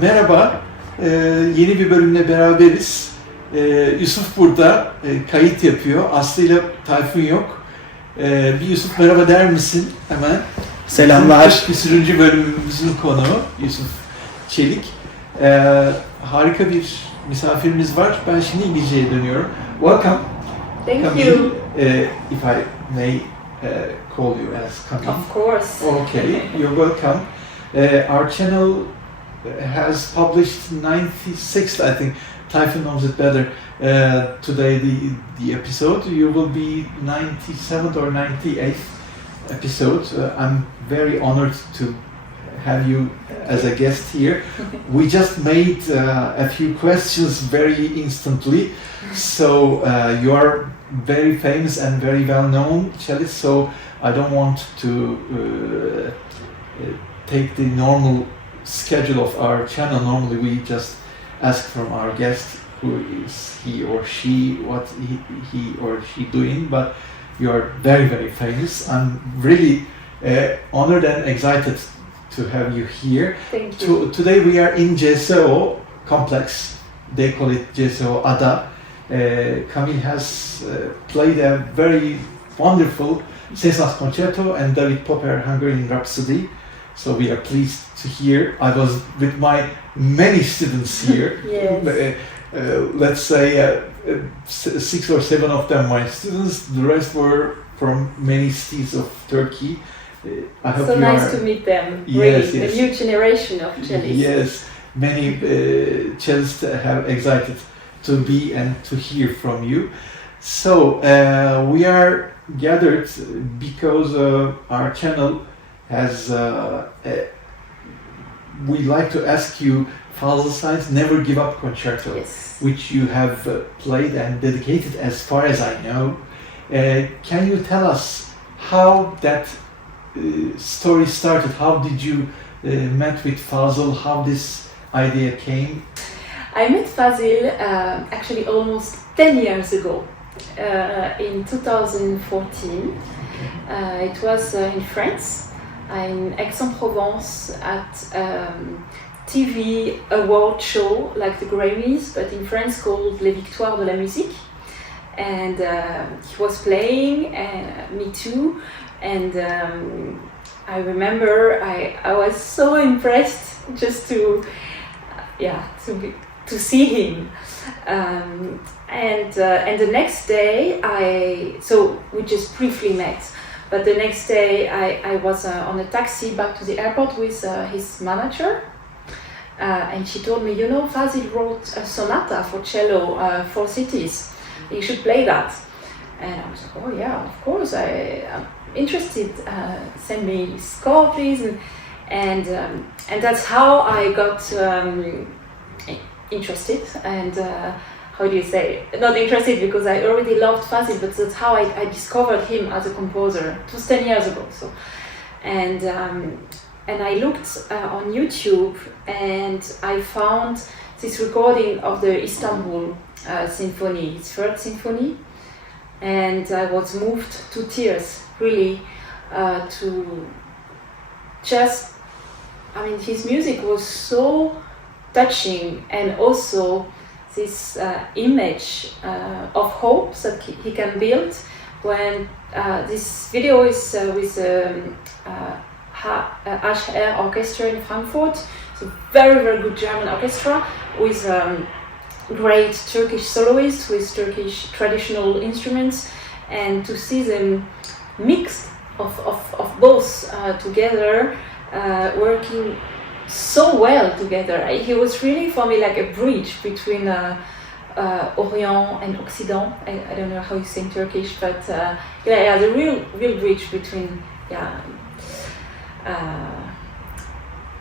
Merhaba, yeni bir bölümle beraberiz. Yusuf burada kayıt yapıyor. Aslı ile Tayfun yok. Bir Yusuf merhaba der misin hemen? Selamlar. Bizim bölümümüzün konuğu Yusuf Çelik. Harika bir misafirimiz var. Ben şimdi İngilizceye dönüyorum. Welcome. Thank Camille. you. If I may call you as Camille. Of course. Okay, you're welcome. Our channel has published 96th, I think. Tayfun knows it better. Today, the episode, you will be 97th or 98th episode. I'm very honored to have you as a guest here. We just made a few questions very instantly. So you are very famous and very well known cellist, so I don't want to take the normal schedule of our channel. Normally we just ask from our guest who is he or she, what he or she doing, but you are very, very famous. I'm really honored and excited to have you here. Thank you. Today we are in GSO complex. They call it GSO Ada. Camille has played a very wonderful César Concerto and David Popper Hungarian Rhapsody. So we are pleased to hear. I was with my many students here. Yes. Let's say 6 or 7 of them my students. The rest were from many cities of Turkey. I hope So you nice are, to meet them. Yes, Really, yes. the new generation of cellists. Yes, many cellists have excited to be and to hear from you. So we are gathered because our channel has. We like to ask you Fazıl Say's Never Give Up Concerto, Yes. which you have played and dedicated as far as I know. Can you tell us how that story started? How did you met with Fazıl? How this idea came? I met Fazil actually almost 10 years ago, in 2014. It was in France, in Aix-en-Provence, at TV award show like the Grammys, but in France called Les Victoires de la Musique. And he was playing, me too. And I remember I was so impressed just to see him. And the next day we just briefly met. But the next day I was on a taxi back to the airport with his manager. And she told me, you know, Fazil wrote a sonata for cello, 4 cities. You should play that. And I was like, oh yeah, of course, I'm interested. Send me his score, please. And that's how I got interested. And how do you say? Not interested because I already loved Fazil, but that's how I discovered him as a composer. It was 10 years ago. So, and I looked on YouTube and I found this recording of the Istanbul Symphony, his 3rd symphony, and I was moved to tears, really, to just, I mean, his music was so touching, and also this image of hope that he can build when this video is with HR Orchestra in Frankfurt. It's a very, very good German orchestra with great Turkish soloists with Turkish traditional instruments, and to see them mixed of both together, working so well together. He was really for me like a bridge between Orient and Occident. I don't know how you say in Turkish, but the real bridge between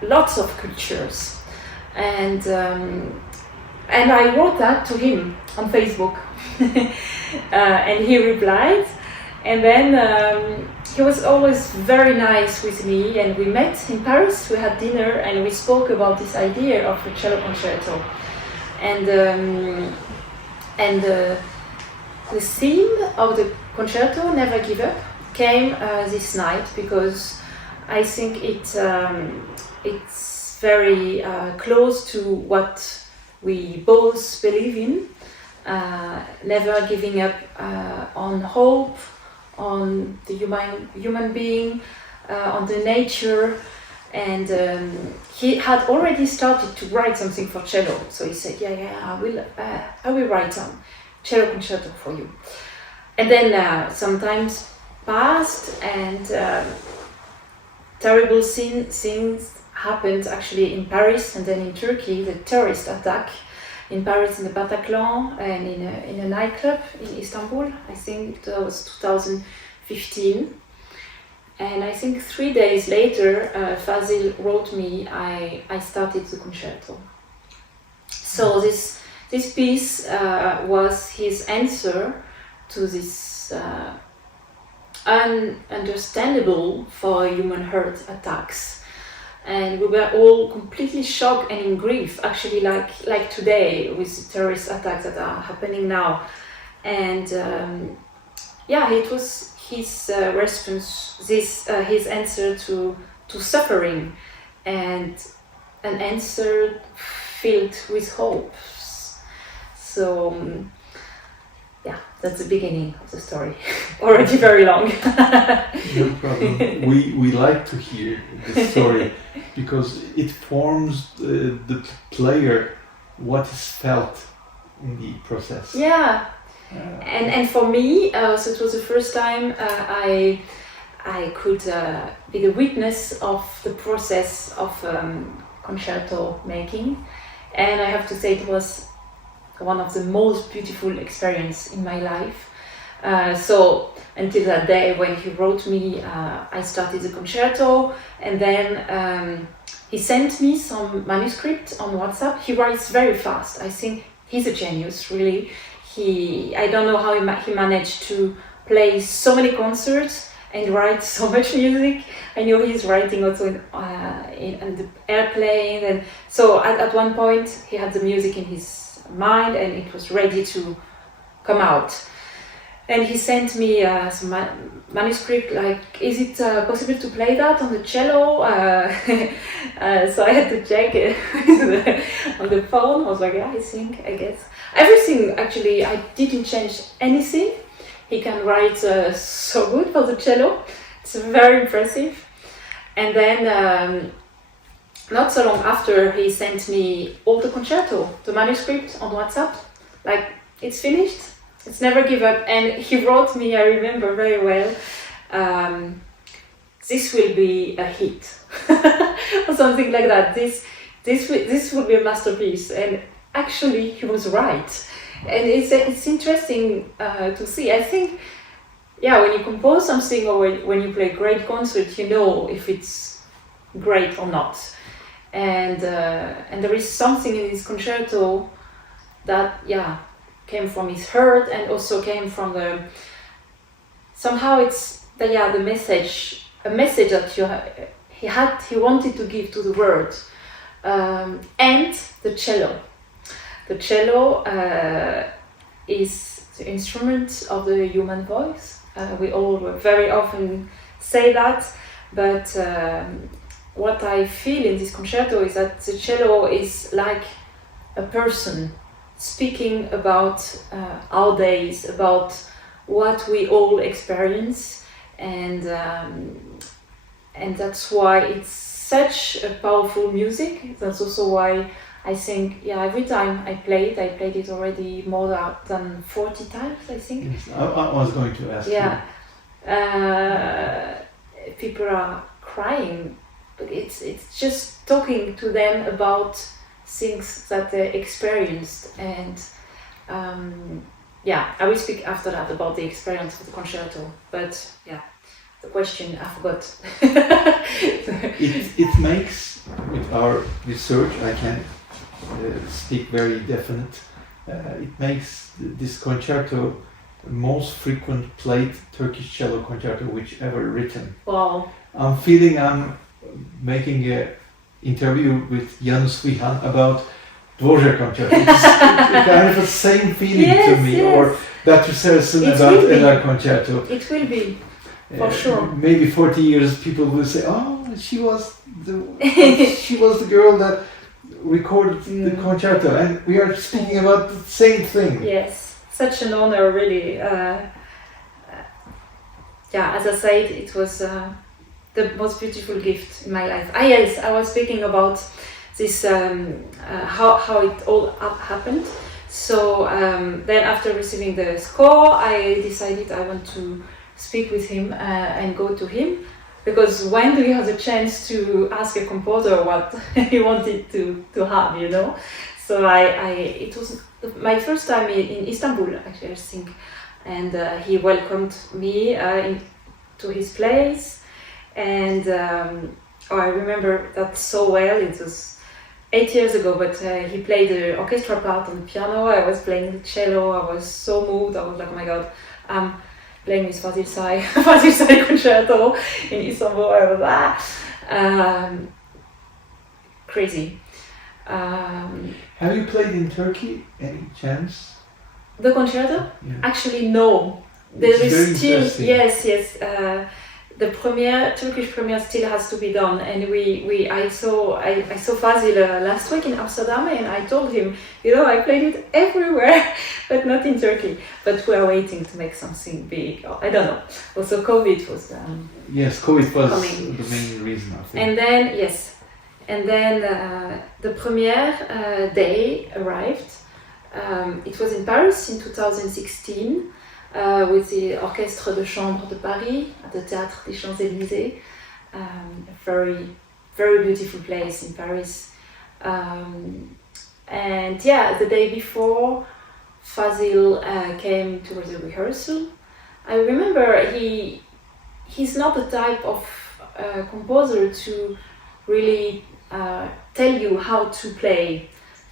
lots of cultures. And I wrote that to him on Facebook, and he replied. And then he was always very nice with me, and we met in Paris. We had dinner and we spoke about this idea of a cello concerto. And the theme of the concerto, Never Give Up, came this night because I think it's very close to what we both believe in, never giving up on hope, on the human being, on the nature. And he had already started to write something for cello, so he said, I will write some cello concerto for you. And then sometimes passed, and terrible things happened actually in Paris and then in Turkey, the terrorist attack in Paris in the Bataclan and in a nightclub in Istanbul. I think it was 2015. And I think 3 days later, Fazil wrote me, I started the concerto. So this piece was his answer to this ununderstandable for human heart attacks. And we were all completely shocked and in grief, actually like today with the terrorist attacks that are happening now. And it was his response, his answer to suffering, and an answer filled with hope. So that's the beginning of the story. Already very long. No problem. We like to hear the story because it forms the player what is felt in the process. Yeah. And for me, so it was the first time I could be the witness of the process of concerto making, and I have to say it was one of the most beautiful experience in my life. So until that day when he wrote me, I started the concerto, and then he sent me some manuscript on WhatsApp. He writes very fast. I think he's a genius, really. I don't know how he managed to play so many concerts and write so much music. I know he's writing also in the airplane, and so at one point he had the music in his mind and it was ready to come out. And he sent me some manuscript, like, is it possible to play that on the cello? So I had to check it on the phone. I was like, I guess. Everything, actually, I didn't change anything. He can write so good for the cello. It's very impressive. And then, not so long after, he sent me all the concerto, the manuscript on WhatsApp. Like, it's finished. It's never give up. And he wrote me, I remember very well, this will be a hit. Or something like that. This will be a masterpiece. And actually, he was right. And it's interesting to see. I think, when you compose something or when you play a great concert, you know if it's great or not. And there is something in this concerto that, came from his heart and also came from somehow it's the message, a message that he wanted to give to the world, and the cello. The cello is the instrument of the human voice. We all very often say that, but what I feel in this concerto is that the cello is like a person speaking about our days, about what we all experience, and that's why it's such a powerful music. That's also why I think, every time I played it already more than 40 times, I think. Yes, I was going to ask you. People are crying, but it's just talking to them about things that they experienced, and I will speak after that about the experience of the concerto, but the question I forgot. it makes, with our research, I can speak very definite, it makes this concerto the most frequent played Turkish cello concerto which ever written. Wow. I'm feeling I'm making a interview with Janus Vihan about Dvorak concerto. It's kind of the same feeling to me, or Dr. Saracen about Eller concerto. It will be, for sure. Maybe 40 years people will say, oh, she was the girl that recorded the concerto, and we are speaking about the same thing. Yes, such an honor, really. As I said, it was the most beautiful gift in my life. Yes, I was speaking about this, how it all happened. So then after receiving the score, I decided I want to speak with him and go to him, because when do you have the chance to ask a composer what he wanted to have, you know? So it was my first time in Istanbul, actually, I think, and he welcomed me to his place, and I remember that so well. It was 8 years ago, but he played the orchestra part on the piano. I was playing the cello. I was so moved. I was like, oh my god, I'm playing with Fazil Say concerto in Istanbul. I was crazy. Have you played in Turkey? Any chance? The concerto? Yeah. Actually, no. There It's very is still interesting. yes. The Turkish premiere still has to be done, and I saw Fazil last week in Amsterdam, and I told him, you know, I played it everywhere, but not in Turkey. But we are waiting to make something big. I don't know. Also, COVID was. Yes, COVID was coming. the main reason, I think. And then the premiere day arrived. It was in Paris in 2016. With the Orchestre de Chambre de Paris at the Théâtre des Champs-Élysées, a very, very beautiful place in Paris. And yeah, the day before, Fazil came to the rehearsal. I remember he's not the type of composer to really tell you how to play.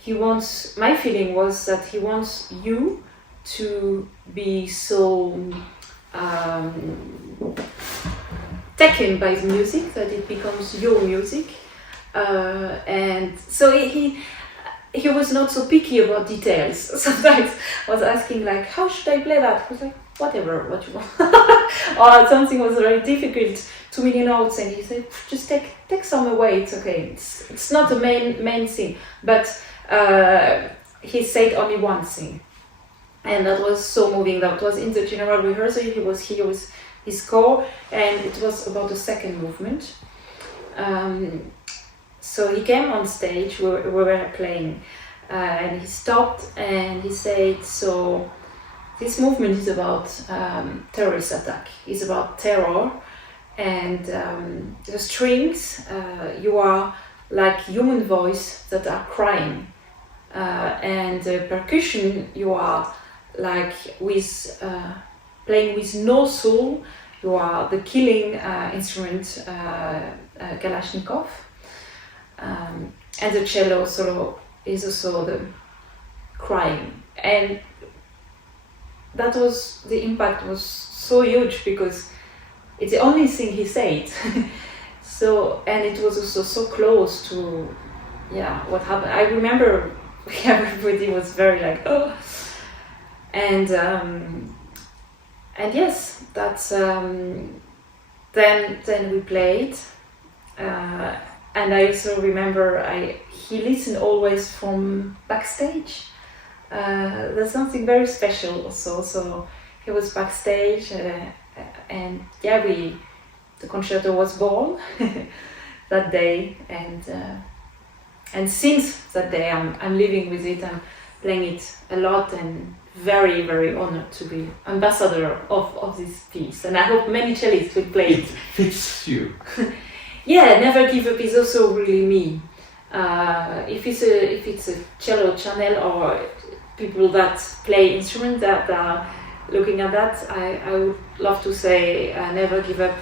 My feeling was that he wants you to be so taken by the music that it becomes your music, and so he was not so picky about details. Sometimes I was asking like, how should I play that? He was like, whatever, what you want. Or something was very difficult, too many notes, and he said, just take some away, it's okay. It's not the main thing, but he said only one thing. And that was so moving. That was in the general rehearsal. He was here with his score, and it was about the second movement. So he came on stage, we were playing, and he stopped and he said, so this movement is about terrorist attack. It's about terror, and the strings, you are like human voice that are crying, and the percussion, you are like with playing with no soul. You are the killing instrument, Kalashnikov, and the cello solo is also the crying, and that was the impact was so huge because it's the only thing he said. So, and it was also so close to what happened. I remember everybody was very like, oh. And yes, that's then we played, and I also remember he listened always from backstage. There's something very special also. So he was backstage, and the concerto was born that day, and since that day I'm living with it. I'm playing it a lot, and very, very honored to be ambassador of this piece, and I hope many cellists will play it. It fits you. Yeah, Never Give Up is also really me. If it's a cello channel or people that play instruments that are looking at that, I would love to say Never Give Up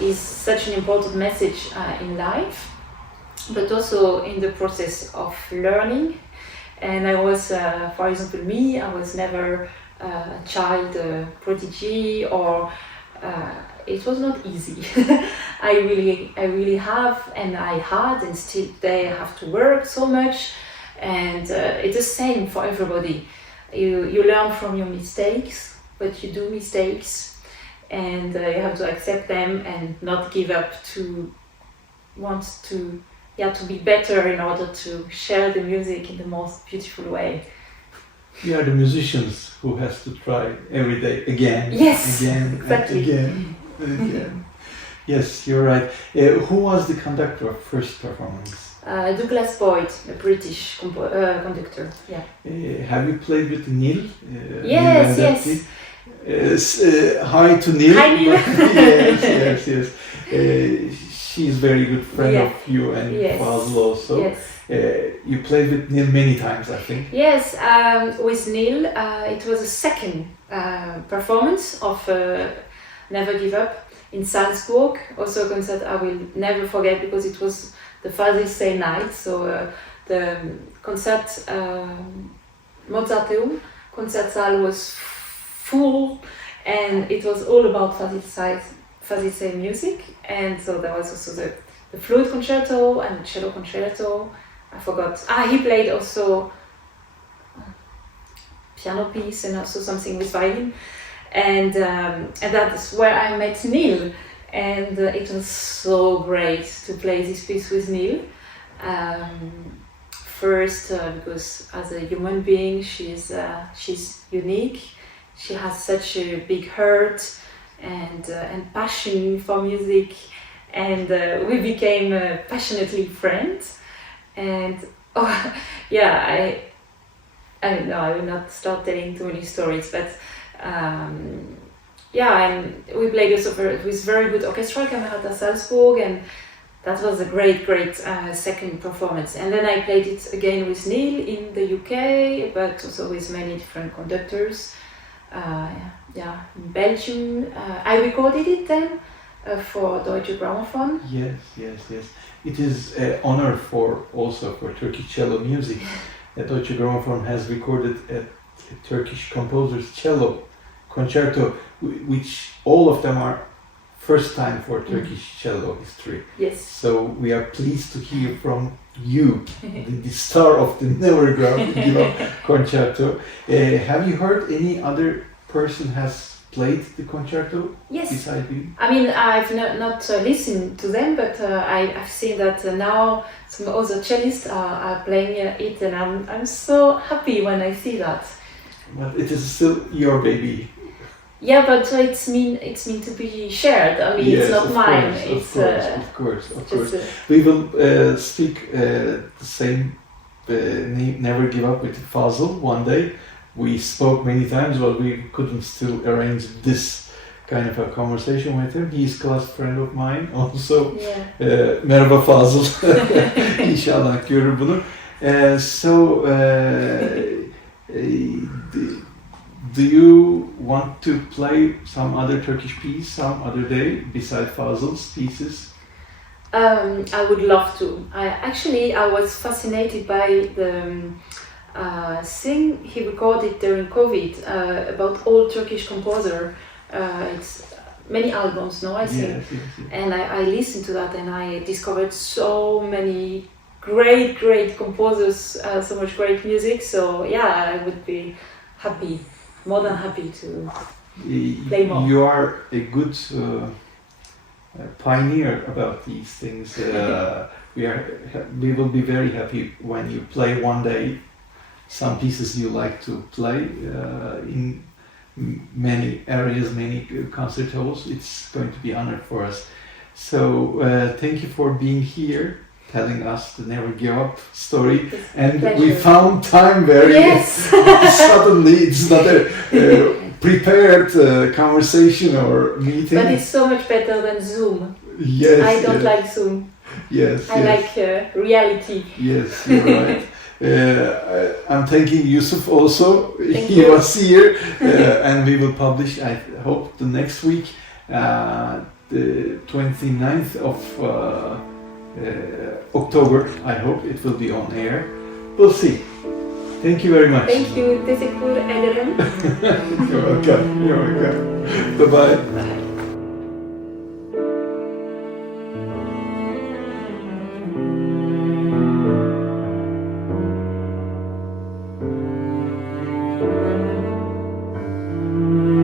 is such an important message in life, but also in the process of learning. And I was, for example, I was never a child prodigy, or it was not easy. I really have, and I had, and still today I have to work so much, and it's the same for everybody. You learn from your mistakes, but you do mistakes, and you have to accept them and not give up too want to be better in order to share the music in the most beautiful way. We are the musicians who has to try every day again, Yes, again, exactly. and again, and again. Yes, you're right. Who was the conductor of first performance? Douglas Boyd, a British conductor. Yeah. Have you played with Neil? Yes, Neil yes. Hi to Neil. Hi, Neil. yes. She's very good friend of you and Fazıl also. Yes. You played with Neil many times, I think. Yes, with Neil, it was a second performance of Never Give Up in Salzburg. Also a concert I will never forget because it was the Father's Day night. So the concert Mozarteum Konzertsaal was full, and it was all about Father's Day music. And so there was also the flute concerto and the cello concerto. I forgot. He played also piano piece and also something with violin, and that's where I met Neil, and it was so great to play this piece with Neil. First, because as a human being, she's unique. She has such a big heart and passion for music, and we became passionately friends. And I don't know, I will not start telling too many stories, but and we played also with very good orchestra, Camerata Salzburg, and that was a great second performance. And then I played it again with Neil in the UK, but also with many different conductors. In Belgium. I recorded it then for Deutsche Grammophon. Yes. It is an honor for Turkish cello music. Deutsche Grammophon has recorded a Turkish composer's cello concerto, which all of them are first time for Turkish cello history. Yes. So we are pleased to hear from you, the star of the Never Give Up concerto. Have you heard any other person has played the concerto? Yes. Beside you? I mean, I've not listened to them, but I've seen that now some other cellists are playing it, and I'm so happy when I see that. But it is still your baby. Yeah, but it's meant to be shared. I mean, Yes, it's not mine. Of course. We will speak the same Never Give Up with Fazıl one day. We spoke many times, but we couldn't still arrange this kind of a conversation with him. He's a close friend of mine also. Yeah. Merhaba Fazıl. İnşallah görür bunu. Do you want to play some other Turkish piece some other day besides Fazıl's pieces? I would love to. I was fascinated by the thing he recorded during COVID about all Turkish composer. It's many albums, no? I think. Yes. And I listened to that, and I discovered so many great composers, so much great music. So I would be happy, more than happy to play more. You are a good pioneer about these things. We will be very happy when you play one day some pieces you like to play in many areas, many concert halls. It's going to be an honor for us. So thank you for being here, telling us the Never Give Up story. And pleasure. We found time very suddenly. It's not a prepared conversation or meeting. But it's so much better than Zoom. Yes. I don't like Zoom. Yes. I like reality. Yes, you're right. I'm thanking Yusuf also. He you. was here, and we will publish, I hope, the next week, the 29th of October. I hope it will be on air. We'll see. Thank you very much. Thank you. Teşekkür ederim. You're welcome. Bye-bye. Bye.